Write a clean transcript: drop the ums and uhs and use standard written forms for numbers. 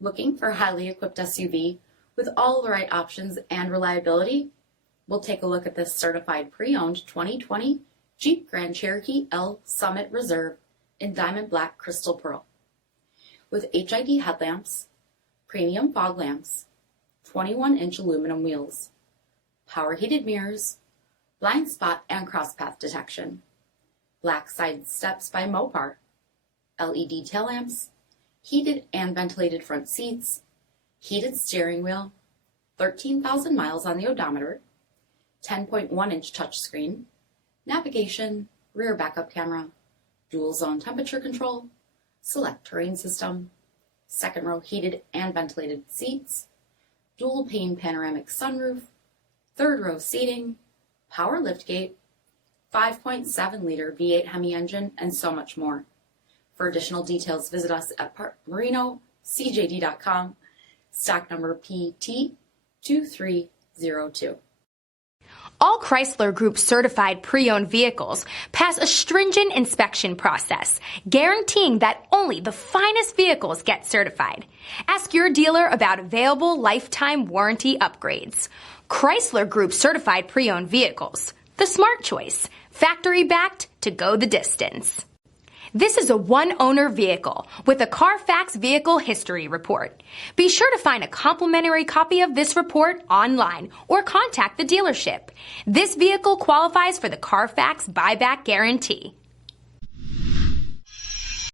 Looking for a highly equipped SUV with all the right options and reliability? We'll take a look at this certified pre-owned 2020 Jeep Grand Cherokee L Summit Reserve in diamond black crystal pearl. With HID headlamps, premium fog lamps, 21-inch aluminum wheels, power heated mirrors, blind spot and crosspath detection, black side steps by Mopar, LED tail lamps, heated and ventilated front seats, heated steering wheel, 13,000 miles on the odometer, 10.1-inch touchscreen, navigation, rear backup camera, dual zone temperature control, SELEC-TERRAIN system, second row heated and ventilated seats, dual pane panoramic sunroof, third row seating, power liftgate, 5.7-liter V8 HEMI engine, and so much more. For additional details, visit us at marinocjd.com, stock number PT2302. All Chrysler Group certified pre-owned vehicles pass a stringent inspection process, guaranteeing that only the finest vehicles get certified. Ask your dealer about available lifetime warranty upgrades. Chrysler Group certified pre-owned vehicles, the smart choice, factory backed to go the distance. This is a one-owner vehicle with a CARFAX vehicle history report. Be sure to find a complimentary copy of this report online or contact the dealership. This vehicle qualifies for the CARFAX buyback guarantee.